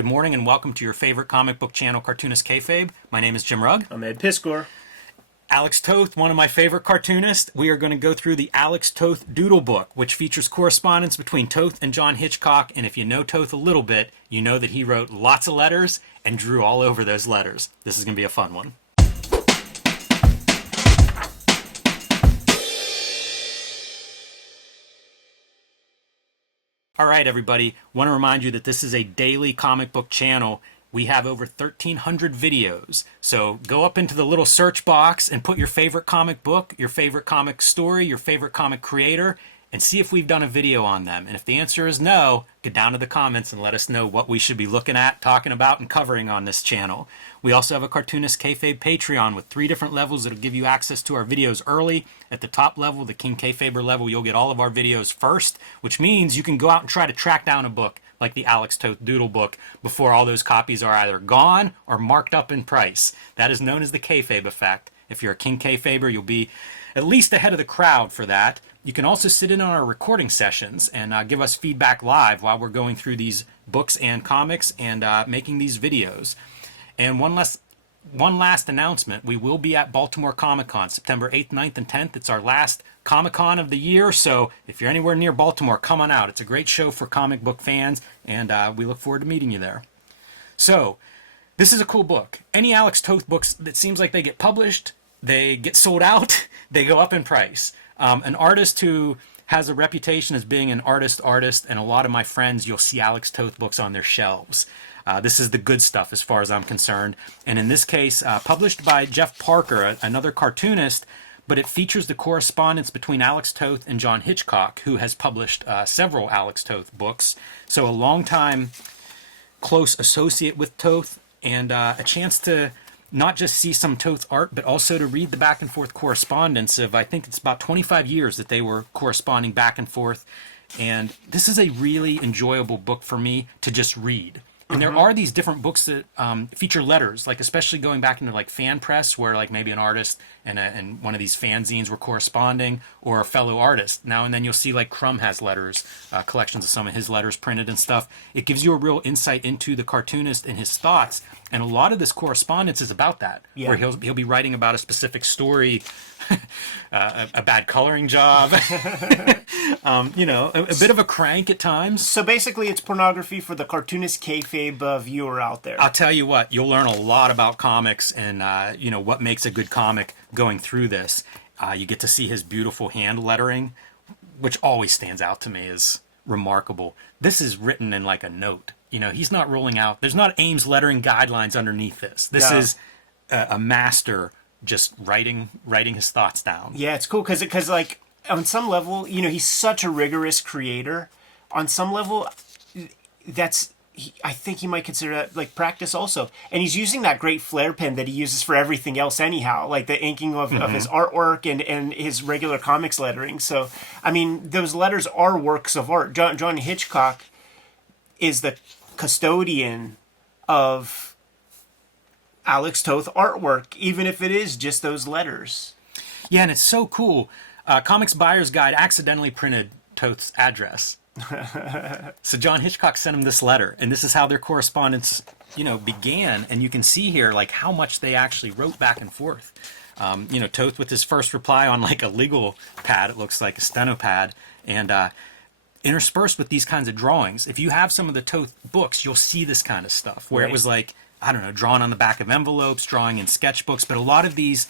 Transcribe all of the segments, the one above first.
Good morning and welcome to your favorite comic book channel, Cartoonist Kayfabe. My name is Jim Rugg. I'm Ed Piscor. Alex Toth, one of my favorite cartoonists. We are going to go through the Alex Toth Doodle Book, which features correspondence between Toth and John Hitchcock. And if you know Toth a little bit, you know that he wrote lots of letters and drew all over those letters. This is going to be a fun one. All right, everybody. Want to remind you that this is a daily comic book channel. We have over 1,300 videos. So go up into the little search box and put your favorite comic book, your favorite comic story, your favorite comic creator, and see if we've done a video on them. And if the answer is no, get down to the comments and let us know what we should be looking at, talking about, and covering on this channel. We also have a Cartoonist Kayfabe Patreon with 3 different levels that'll give you access to our videos early. At the top level, the King Kayfaber level, you'll get all of our videos first, which means you can go out and try to track down a book like the Alex Toth Doodle Book before all those copies are either gone or marked up in price. That is known as the Kayfabe effect. If you're a King Kayfaber, you'll be at least ahead of the crowd for that. You can also sit in on our recording sessions and give us feedback live while we're going through these books and comics and making these videos. And one last announcement. We will be at Baltimore Comic-Con, September 8th, 9th, and 10th. It's our last Comic-Con of the year, so if you're anywhere near Baltimore, come on out. It's a great show for comic book fans, and we look forward to meeting you there. So, this is a cool book. Any Alex Toth books that seems like they get published, they get sold out, they go up in price. An artist who has a reputation as being an artist, and a lot of my friends, you'll see Alex Toth books on their shelves. This is the good stuff as far as I'm concerned. And in this case, published by Jeff Parker, another cartoonist, but it features the correspondence between Alex Toth and John Hitchcock, who has published several Alex Toth books. So a longtime close associate with Toth, and a chance to not just see some Toth art, but also to read the back and forth correspondence of, I think it's about 25 years that they were corresponding back and forth. And this is a really enjoyable book for me to just read. And there are these different books that feature letters, like especially going back into like fan press, where like maybe an artist and one of these fanzines were corresponding, or a fellow artist. Now and then you'll see like Crumb has letters, collections of some of his letters printed and stuff. It gives you a real insight into the cartoonist and his thoughts. And a lot of this correspondence is about that, where he'll be writing about a specific story, a bad coloring job, you know, a bit of a crank at times. So basically it's pornography for the Cartoonist Kayfabe viewer out there. I'll tell you what, you'll learn a lot about comics and, you know, what makes a good comic going through this. You get to see his beautiful hand lettering, which always stands out to me as remarkable. This is written in like a note. You know, he's not rolling out. There's not Ames lettering guidelines underneath this. This is a master just writing his thoughts down. Yeah, it's cool because like on some level, you know, he's such a rigorous creator. On some level, I think he might consider that like practice also. And he's using that great flare pen that he uses for everything else anyhow, like the inking of his artwork and his regular comics lettering. So, I mean, those letters are works of art. John Hitchcock is the custodian of Alex Toth artwork, even if it is just those letters. Yeah, and it's so cool. Comics Buyer's Guide accidentally printed Toth's address. So John Hitchcock sent him this letter, and this is how their correspondence, you know, began. And you can see here like how much they actually wrote back and forth. You know, Toth with his first reply on like a legal pad, it looks like a steno pad, and interspersed with these kinds of drawings. If you have some of the Toth books, you'll see this kind of stuff where it was like, I don't know, drawn on the back of envelopes, drawing in sketchbooks, but a lot of these,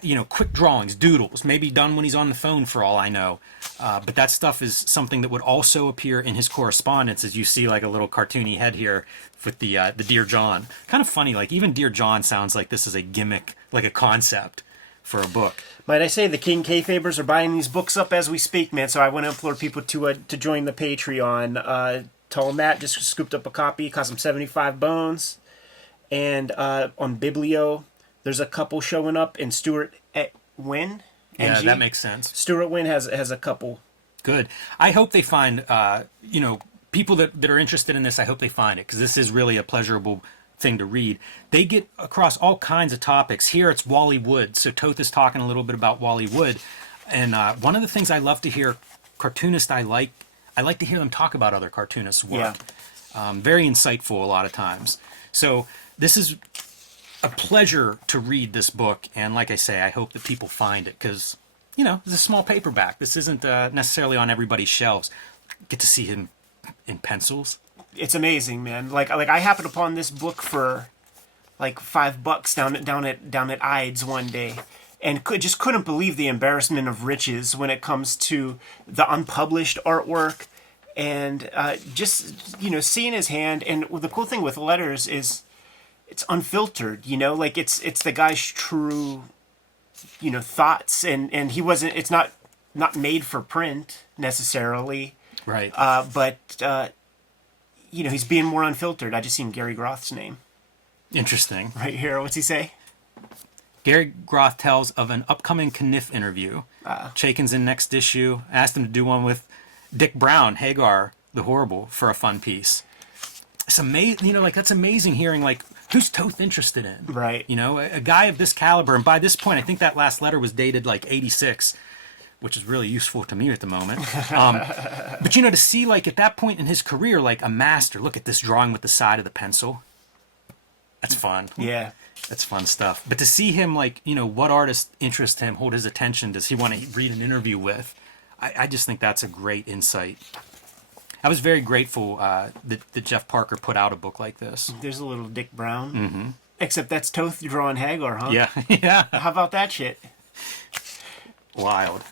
you know, quick drawings, doodles, maybe done when he's on the phone for all I know. But that stuff is something that would also appear in his correspondence, as you see like a little cartoony head here with the Dear John. Kind of funny, like even Dear John sounds like this is a gimmick, like a concept for a book. Might I say the King Kayfabers are buying these books up as we speak, man. So I want to implore people to join the Patreon. Tall Matt just scooped up a copy, cost him 75 bones. And on Biblio, there's a couple showing up, and Stuart Wynn. Yeah, that makes sense. Stuart Wynn has a couple. Good. I hope they find, you know, people that are interested in this, I hope they find it, because this is really a pleasurable thing to read. They get across all kinds of topics. Here it's Wally Wood. So Toth is talking a little bit about Wally Wood. And one of the things I love to hear cartoonists I like to hear them talk about other cartoonists' work. Very insightful a lot of times. So this is a pleasure to read this book, and like I say, I hope that people find it, because, you know, it's a small paperback. This isn't necessarily on everybody's shelves. Get to see him in pencils. It's amazing, man. Like I happened upon this book for like $5 down at Ides one day, and just couldn't believe the embarrassment of riches when it comes to the unpublished artwork, and just, you know, seeing his hand. And the cool thing with letters is it's unfiltered, you know, like it's the guy's true, you know, thoughts, and it's not made for print necessarily, right? But you know, he's being more unfiltered. I just seen Gary Groth's name. Interesting. Right here. What's he say? Gary Groth tells of an upcoming Kniff interview. Chaikin's in next issue. Asked him to do one with Dick Brown, Hagar, the Horrible, for a fun piece. It's amazing, you know, like, that's amazing hearing, like, who's Toth interested in? Right. You know, a guy of this caliber, and by this point, I think that last letter was dated, like, 86, which is really useful to me at the moment. But, you know, to see, like, at that point in his career, like, a master, look at this drawing with the side of the pencil. That's fun. Yeah. That's fun stuff. But to see him, like, you know, what artists interest him, hold his attention, does he want to read an interview with? I just think that's a great insight. I was very grateful that Jeff Parker put out a book like this. There's a little Dick Brown. Mm-hmm. Except that's Toth drawing Hagar, huh? Yeah, yeah. How about that shit? Wild.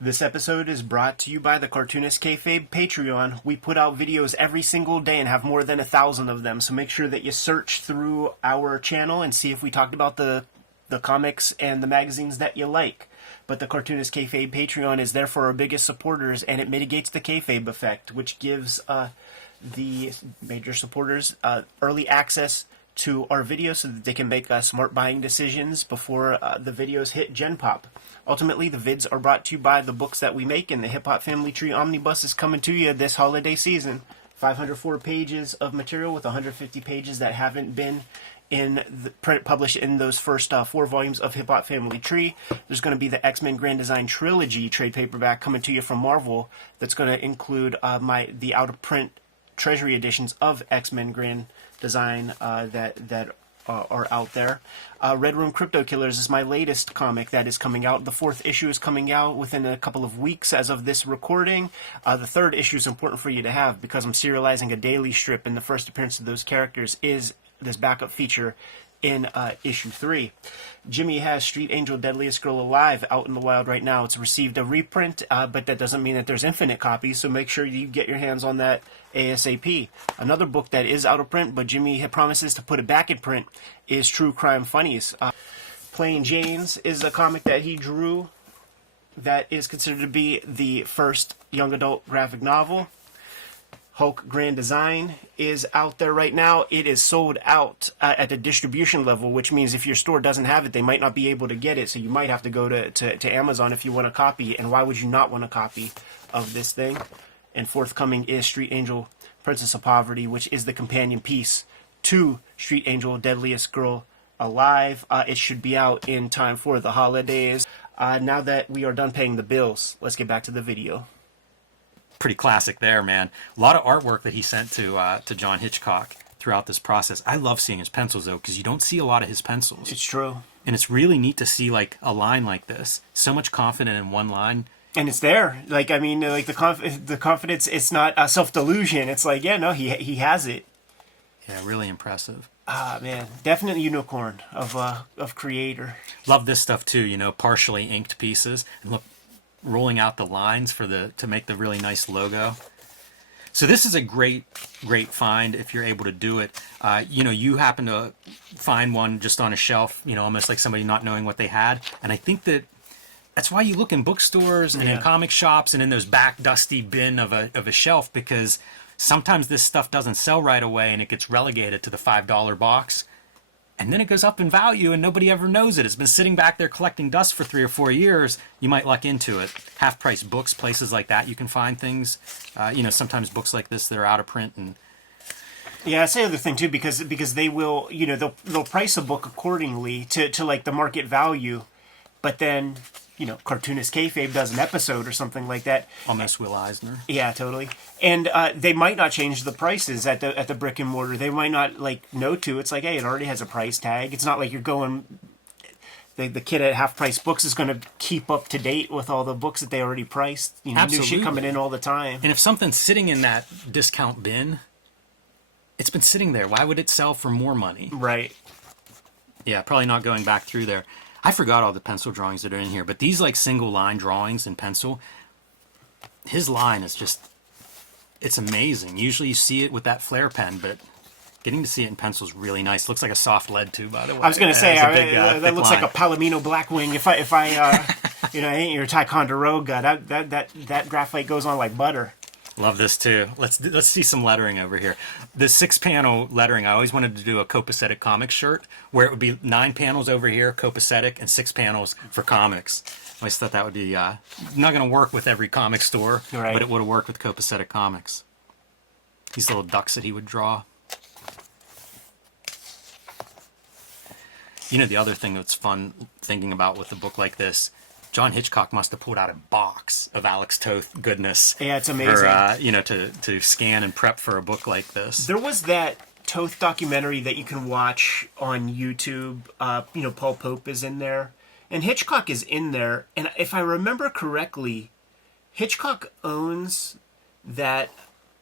This episode is brought to you by the Cartoonist Kayfabe Patreon. We put out videos every single day and have more than 1,000 of them, so make sure that you search through our channel and see if we talked about the comics and the magazines that you like. But the Cartoonist Kayfabe Patreon is there for our biggest supporters, and it mitigates the kayfabe effect, which gives the major supporters early access to our videos so that they can make smart buying decisions before the videos hit Gen Pop. Ultimately, the vids are brought to you by the books that we make, and the Hip Hop Family Tree Omnibus is coming to you this holiday season. 504 pages of material with 150 pages that haven't been published in those first 4 volumes of Hip Hop Family Tree. There's going to be the X-Men Grand Design Trilogy trade paperback coming to you from Marvel that's going to include the out-of-print Treasury editions of X-Men Grand Design that are out there. Red Room Crypto Killers is my latest comic that is coming out. The 4th issue is coming out within a couple of weeks as of this recording. The 3rd issue is important for you to have because I'm serializing a daily strip, and the first appearance of those characters is this backup feature in issue 3. Jimmy has Street Angel Deadliest Girl Alive out in the wild right now. It's received a reprint, but that doesn't mean that there's infinite copies, so make sure you get your hands on that ASAP. Another book that is out of print, but Jimmy promises to put it back in print, is True Crime Funnies. Plain Janes is a comic that he drew that is considered to be the first young adult graphic novel. Hulk Grand Design is out there right now. It is sold out at the distribution level, which means if your store doesn't have it, they might not be able to get it. So you might have to go to Amazon if you want a copy. And why would you not want a copy of this thing? And forthcoming is Street Angel Princess of Poverty, which is the companion piece to Street Angel Deadliest Girl Alive. It should be out in time for the holidays. Now that we are done paying the bills, let's get back to the video. Pretty classic there, man. A lot of artwork that he sent to John Hitchcock throughout this process. I love seeing his pencils, though, because you don't see a lot of his pencils. It's true. And it's really neat to see, like, a line like this. So much confidence in one line. And it's there. Like, I mean, like, the confidence, it's not a self-delusion. It's like, yeah, no, he has it. Yeah, really impressive. Ah, man. Definite unicorn of creator. Love this stuff, too, you know, partially inked pieces. And look, rolling out the lines to make the really nice logo. So this is a great find if you're able to do it. You know, you happen to find one just on a shelf, you know, almost like somebody not knowing what they had. And I think that's why you look in bookstores and in comic shops and in those back dusty bin of a shelf, because sometimes this stuff doesn't sell right away and it gets relegated to the $5 box. And then it goes up in value and nobody ever knows it. It's been sitting back there collecting dust for 3 or 4 years. You might luck into it. Half-price books, places like that, you can find things. You know, sometimes books like this, they're out of print. And yeah, that's the other thing, too, because they will, you know, they'll price a book accordingly to like, the market value. But then Cartoonist Kayfabe does an episode or something like that. Almost Will Eisner. Yeah, totally. And they might not change the prices at the brick and mortar. They might not know to. It's like, hey, it already has a price tag. It's not like you're going. The kid at Half Price Books is going to keep up to date with all the books that they already priced. New shit coming in all the time. And if something's sitting in that discount bin, it's been sitting there. Why would it sell for more money? Right. Yeah, probably not going back through there. I forgot all the pencil drawings that are in here, but these single line drawings in pencil, his line is just, it's amazing. Usually you see it with that flare pen, but getting to see it in pencil is really nice. Looks like a soft lead too, by the way. I was going to say, that looks line. like a Palomino Blackwing. If I ain't your Ticonderoga, that graphite goes on like butter. Love this too. Let's see some lettering over here. The 6-panel lettering, I always wanted to do a copacetic comics shirt where it would be 9 panels over here, copacetic, and 6 panels for comics. I always thought that would be not going to work with every comic store, right, but it would have worked with copacetic comics. These little ducks that he would draw. The other thing that's fun thinking about with a book like this, John Hitchcock must have pulled out a box of Alex Toth goodness. Yeah, it's amazing. To scan and prep for a book like this. There was that Toth documentary that you can watch on YouTube. Paul Pope is in there, and Hitchcock is in there. And if I remember correctly, Hitchcock owns that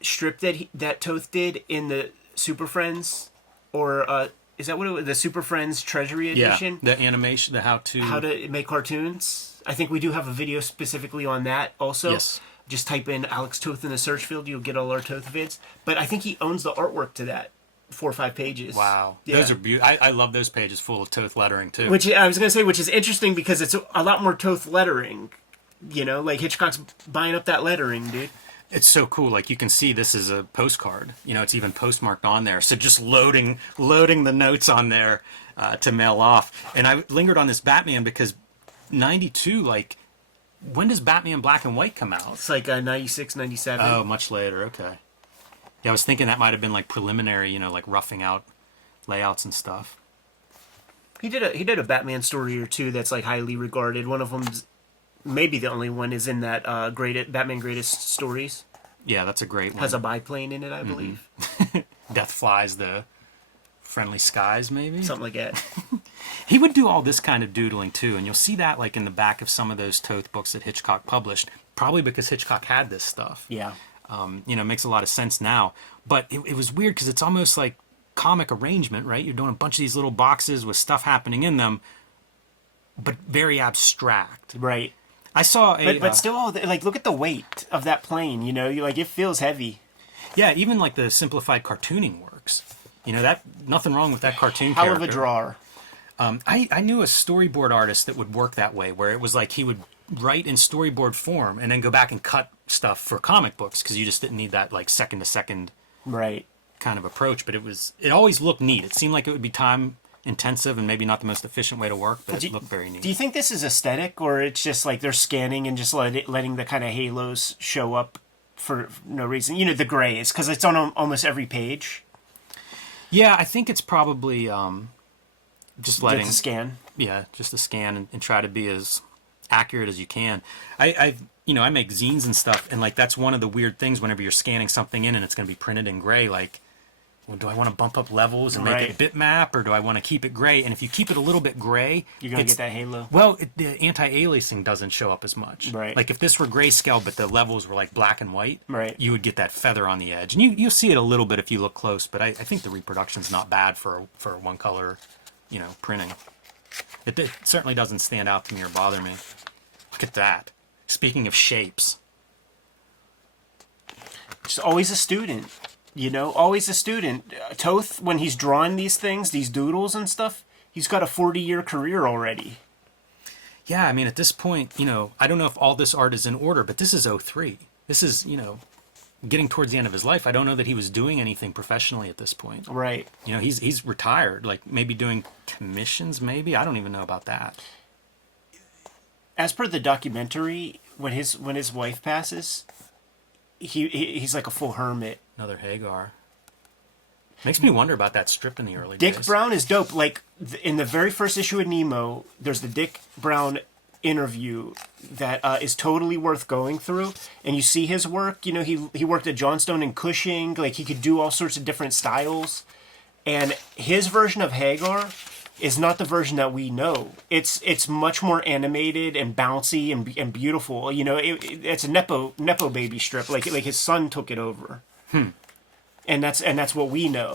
strip that Toth did in the Super Friends, or is that what it was? The Super Friends Treasury Edition? Yeah, the animation, the how to make cartoons. I think we do have a video specifically on that also. Yes. Just type in Alex Toth in the search field, you'll get all our Toth vids. But I think he owns the artwork to that, 4 or 5 pages. Wow. Yeah. Those are beautiful. I love those pages full of Toth lettering too. Which I was going to say, which is interesting because it's a lot more Toth lettering. Hitchcock's buying up that lettering, dude. It's so cool. You can see this is a postcard. It's even postmarked on there. So just loading the notes on there to mail off. And I lingered on this Batman because 92, when does Batman Black and White come out? It's 96, 97. Oh, much later. Okay. Yeah, I was thinking that might have been preliminary, roughing out layouts and stuff. He did a Batman story or two that's highly regarded. One of them's maybe the only one is in that Batman Greatest Stories. Yeah, that's a great one. Has a biplane in it, I believe. Death Flies the Friendly Skies, maybe? Something like that. He would do all this kind of doodling too, and you'll see that in the back of some of those Toth books that Hitchcock published, probably because Hitchcock had this stuff. Yeah. It makes a lot of sense now. But it was weird because it's almost like comic arrangement, right? You're doing a bunch of these little boxes with stuff happening in them, but very abstract. Right. I saw a... But still, look at the weight of that plane, it feels heavy. Yeah, even the simplified cartooning works. Nothing wrong with that cartoon Hell character. of a drawer. I knew a storyboard artist that would work that way, where it was he would write in storyboard form and then go back and cut stuff for comic books because you just didn't need that second to second right kind of approach. But it always looked neat. It seemed like it would be time intensive and maybe not the most efficient way to work, but it looked very neat. Do you think this is aesthetic, or it's just they're scanning and just letting the kind of halos show up for no reason? The grays, because it's on almost every page. Yeah, I think it's probably just letting... Just a scan? Yeah, just a scan and try to be as accurate as you can. I make zines and stuff, and that's one of the weird things whenever you're scanning something in and it's going to be printed in gray, do I want to bump up levels and make it bitmap, or do I want to keep it gray? And if you keep it a little bit gray... You're going to get that halo. Well, the anti-aliasing doesn't show up as much. Right. If this were grayscale, but the levels were black and white, right, you would get that feather on the edge. And you'll see it a little bit if you look close, but I think the reproduction's not bad for one color, printing. It certainly doesn't stand out to me or bother me. Look at that. Speaking of shapes. Just always a student. Always a student. Toth, when he's drawing these things, these doodles and stuff, he's got a 40-year career already. Yeah, at this point, I don't know if all this art is in order, but this is '03. This is, getting towards the end of his life. I don't know that he was doing anything professionally at this point. Right. He's retired, maybe doing commissions, maybe. I don't even know about that. As per the documentary, when his wife passes, he's like a full hermit. Another Hagar. Makes me wonder about that strip in the early days. Dick Brown is dope. In the very first issue of Nemo, there's the Dick Brown interview that is totally worth going through. And you see his work. You know, he worked at Johnstone and Cushing. Like, he could do all sorts of different styles. And his version of Hagar is not the version that we know. It's much more animated and bouncy and beautiful. You know, it's a nepo baby strip. Like his son took it over. And that's what we know.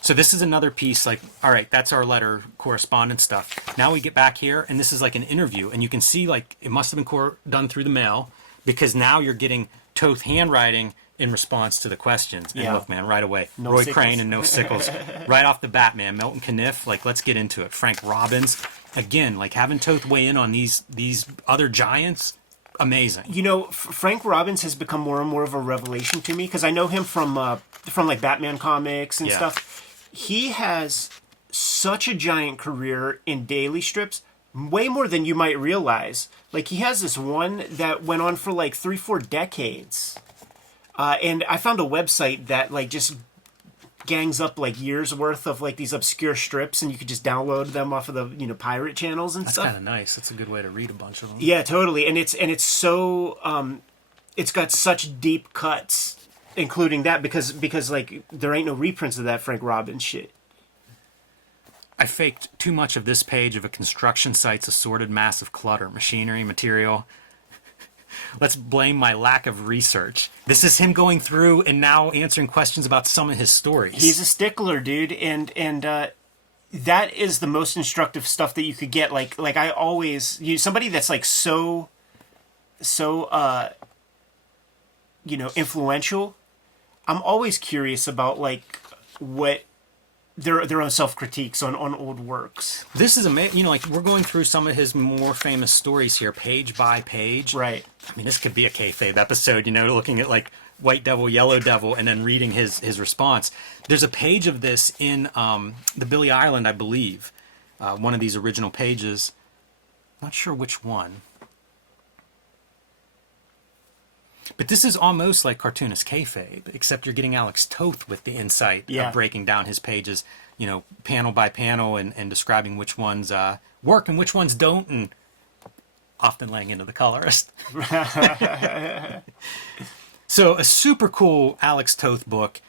So this is another piece, like, all right, that's our letter correspondence stuff. Now we get back here, and this is like an interview, and you can see, like, it must have been done through the mail, because now you're getting Toth handwriting in response to the questions. And look, man, right away, no Roy Sickles. Crane and no Sickles. Right off the bat, man, Milton Caniff, like, let's get into it. Frank Robbins, again, like, having Toth weigh in on these other giants, amazing. You know, Frank Robbins has become more and more of a revelation to me, because I know him from like Batman comics and stuff. He has such a giant career in daily strips, way more than you might realize. Like, he has this one that went on for like 3-4 decades. And I found a website that like just gangs up like years worth of like these obscure strips, and you could just download them off of the, you know, pirate channels and stuff. That's kind of nice. That's a good way to read a bunch of them. Yeah, totally. And it's so it's got such deep cuts, including that, because like there ain't no reprints of that Frank Robbins shit. I faked too much of this page of a construction site's assorted mass of clutter, machinery, material. Let's blame my lack of research. This is him going through and now answering questions about some of his stories. He's a stickler, dude, and that is the most instructive stuff that you could get. Like I always somebody that's like so you know, influential. I'm always curious about like what their own self-critiques on old works. This is amazing. You know, like, we're going through some of his more famous stories here, page by page. Right. I mean, this could be a Kayfabe episode, you know, looking at like White Devil, Yellow Devil, and then reading his response. There's a page of this in the Billy Island, I believe. One of these original pages. Not sure which one. But this is almost like Cartoonist Kayfabe, except you're getting Alex Toth with the insight of breaking down his pages, you know, panel by panel, and describing which ones work and which ones don't, and often laying into the colorist. So a super cool Alex Toth book.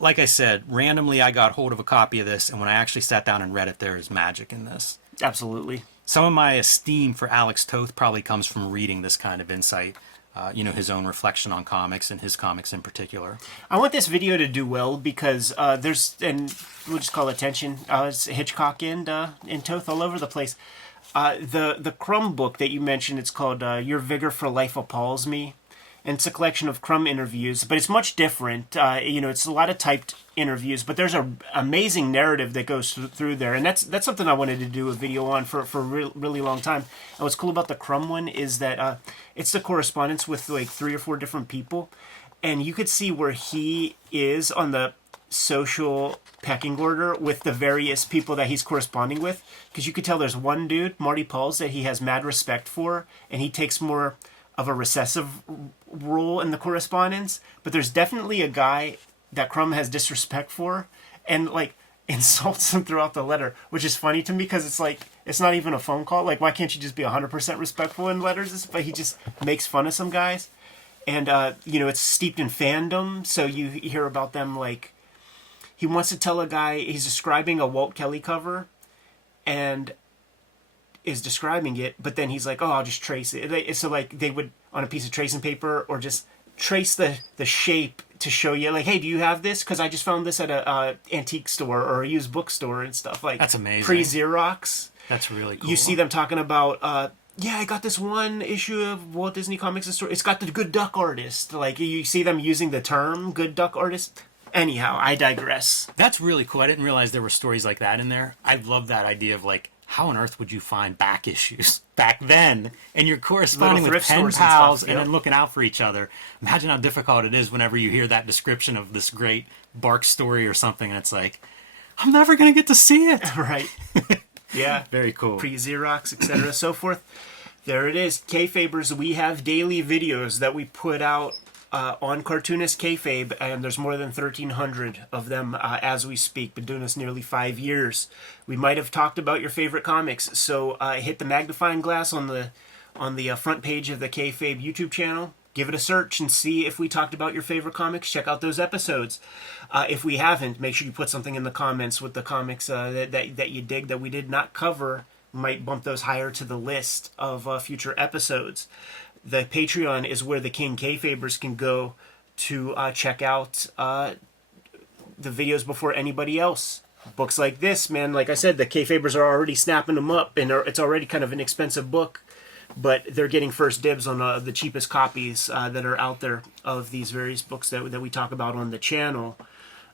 Like I said, randomly I got hold of a copy of this, and when I actually sat down and read it, there is magic in this. Absolutely. Some of my esteem for Alex Toth probably comes from reading this kind of insight. You know, his own reflection on comics, and his comics in particular. I want this video to do well because there's, and we'll just call attention, it's Hitchcock and Toth all over the place. The Crumb book that you mentioned, it's called Your Vigor for Life Appalls Me. And it's a collection of Crumb interviews, but it's much different. You know, it's a lot of typed interviews, but there's an amazing narrative that goes through there. And that's something I wanted to do a video on for a really long time. And what's cool about the Crumb one is that it's the correspondence with like 3 or 4 different people. And you could see where he is on the social pecking order with the various people that he's corresponding with. Because you could tell there's one dude, Marty Pauls, that he has mad respect for, and he takes more of a recessive role in the correspondence, but there's definitely a guy that Crumb has disrespect for, and like insults him throughout the letter, which is funny to me because it's like, it's not even a phone call. Like, why can't you just be 100% respectful in letters? But he just makes fun of some guys, and you know, it's steeped in fandom, so you hear about them. Like, he wants to tell a guy, he's describing a Walt Kelly cover, and is describing it, but then he's like, oh, I'll just trace it. So like they would, on a piece of tracing paper, or just trace the shape to show you, like, hey, do you have this? Because I just found this at a antique store or a used bookstore and stuff. Like, that's amazing. Pre-Xerox. That's really cool. You see them talking about, yeah, I got this one issue of Walt Disney Comics store. It's got the Good Duck Artist. Like, you see them using the term Good Duck Artist. Anyhow, I digress. That's really cool. I didn't realize there were stories like that in there. I love that idea of like, how on earth would you find back issues back then? And you're corresponding with pen pals and then looking out for each other. Imagine how difficult it is whenever you hear that description of this great Bark story or something, and it's like, I'm never going to get to see it. Right. Yeah. Very cool. Pre-Xerox, etc., so forth. There it is. Kayfabers, we have daily videos that we put out on Cartoonist Kayfabe, and there's more than 1,300 of them as we speak. Been doing this nearly 5 years. We might have talked about your favorite comics, so hit the magnifying glass on the front page of the Kayfabe YouTube channel. Give it a search and see if we talked about your favorite comics. Check out those episodes. If we haven't, make sure you put something in the comments with the comics that you dig that we did not cover. We might bump those higher to the list of future episodes. The Patreon is where the King Kayfabers can go to check out the videos before anybody else. Books like this, man, like I said, the Kayfabers are already snapping them up, and it's already kind of an expensive book, but they're getting first dibs on the cheapest copies that are out there of these various books that we talk about on the channel.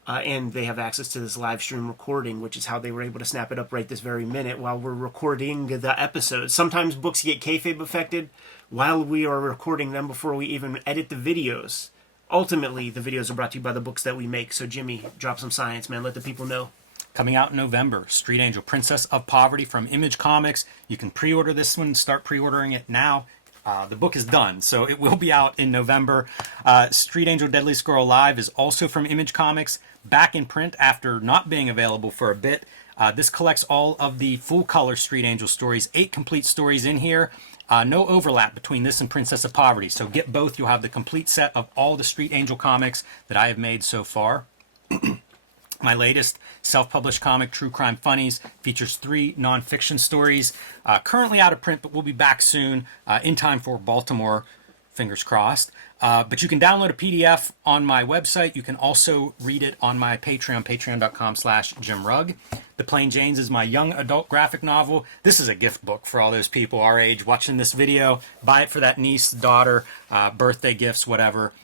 And they have access to this live stream recording, which is how they were able to snap it up right this very minute while we're recording the episodes. Sometimes books get kayfabe affected while we are recording them before we even edit the videos. Ultimately, the videos are brought to you by the books that we make. So, Jimmy, drop some science, man. Let the people know. Coming out in November, Street Angel, Princess of Poverty from Image Comics. You can pre-order this one. Start pre-ordering it now. The book is done, so it will be out in November. Street Angel, Deadly Squirrel Live is also from Image Comics, back in print after not being available for a bit. This collects all of the full-color Street Angel stories, 8 complete stories in here. No overlap between this and Princess of Poverty, so get both. You'll have the complete set of all the Street Angel comics that I have made so far. My latest self-published comic, True Crime Funnies, features 3 nonfiction stories. Currently out of print, but we'll be back soon in time for Baltimore, fingers crossed. But you can download a PDF on my website. You can also read it on my Patreon, patreon.com/JimRugg. The Plain Janes is my young adult graphic novel. This is a gift book for all those people our age watching this video. Buy it for that niece, daughter, birthday gifts, whatever.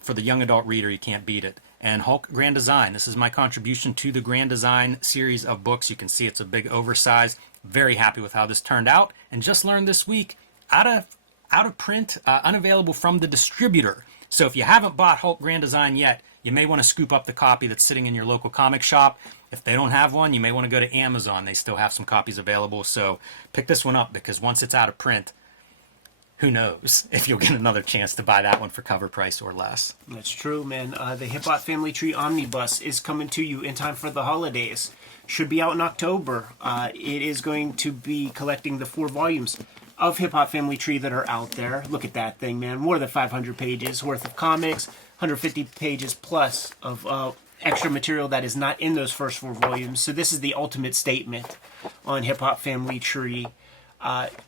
For the young adult reader, you can't beat it. And Hulk Grand Design. This is my contribution to the Grand Design series of books. You can see it's a big oversize. Very happy with how this turned out. And just learned this week, out of print, unavailable from the distributor. So if you haven't bought Hulk Grand Design yet, you may want to scoop up the copy that's sitting in your local comic shop. If they don't have one, you may want to go to Amazon. They still have some copies available. So pick this one up, because once it's out of print, who knows if you'll get another chance to buy that one for cover price or less. That's true, man. The Hip Hop Family Tree Omnibus is coming to you in time for the holidays. Should be out in October. It is going to be collecting the 4 volumes of Hip Hop Family Tree that are out there. Look at that thing, man. More than 500 pages worth of comics, 150 pages plus of extra material that is not in those first 4 volumes. So this is the ultimate statement on Hip Hop Family Tree.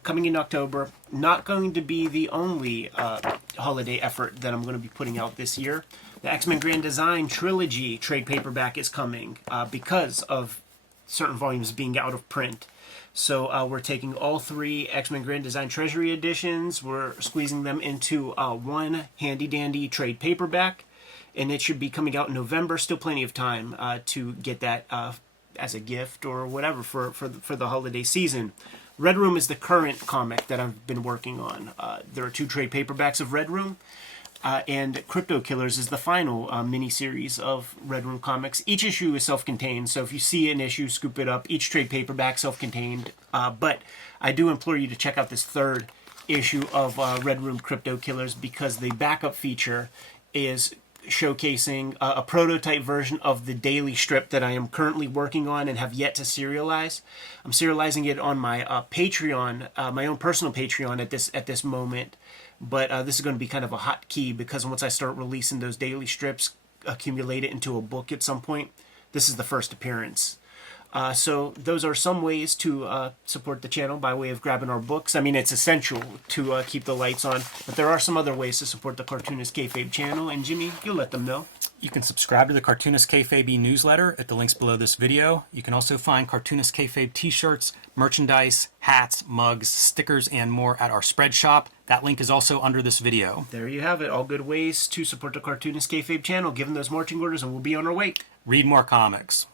Coming in October, not going to be the only holiday effort that I'm going to be putting out this year. The X-Men Grand Design Trilogy trade paperback is coming because of certain volumes being out of print. So we're taking all 3 X-Men Grand Design Treasury editions, we're squeezing them into one handy-dandy trade paperback, and it should be coming out in November. Still plenty of time to get that as a gift or whatever for the holiday season. Red Room is the current comic that I've been working on. There are 2 trade paperbacks of Red Room, and Crypto Killers is the final mini-series of Red Room comics. Each issue is self-contained, so if you see an issue, scoop it up. Each trade paperback self-contained, but I do implore you to check out this 3rd issue of Red Room Crypto Killers, because the backup feature is showcasing a prototype version of the daily strip that I am currently working on and have yet to serialize. I'm serializing it on my Patreon, my own personal Patreon at this moment, but this is going to be kind of a hot key, because once I start releasing those daily strips, accumulate it into a book at some point, this is the first appearance. So those are some ways to support the channel by way of grabbing our books. I mean, it's essential to keep the lights on, but there are some other ways to support the Cartoonist Kayfabe channel, and Jimmy, you'll let them know. You can subscribe to the Cartoonist Kayfabe newsletter at the links below this video. You can also find Cartoonist Kayfabe t-shirts, merchandise, hats, mugs, stickers, and more at our spread shop. That link is also under this video. There you have it. All good ways to support the Cartoonist Kayfabe channel. Give them those marching orders and we'll be on our way. Read more comics.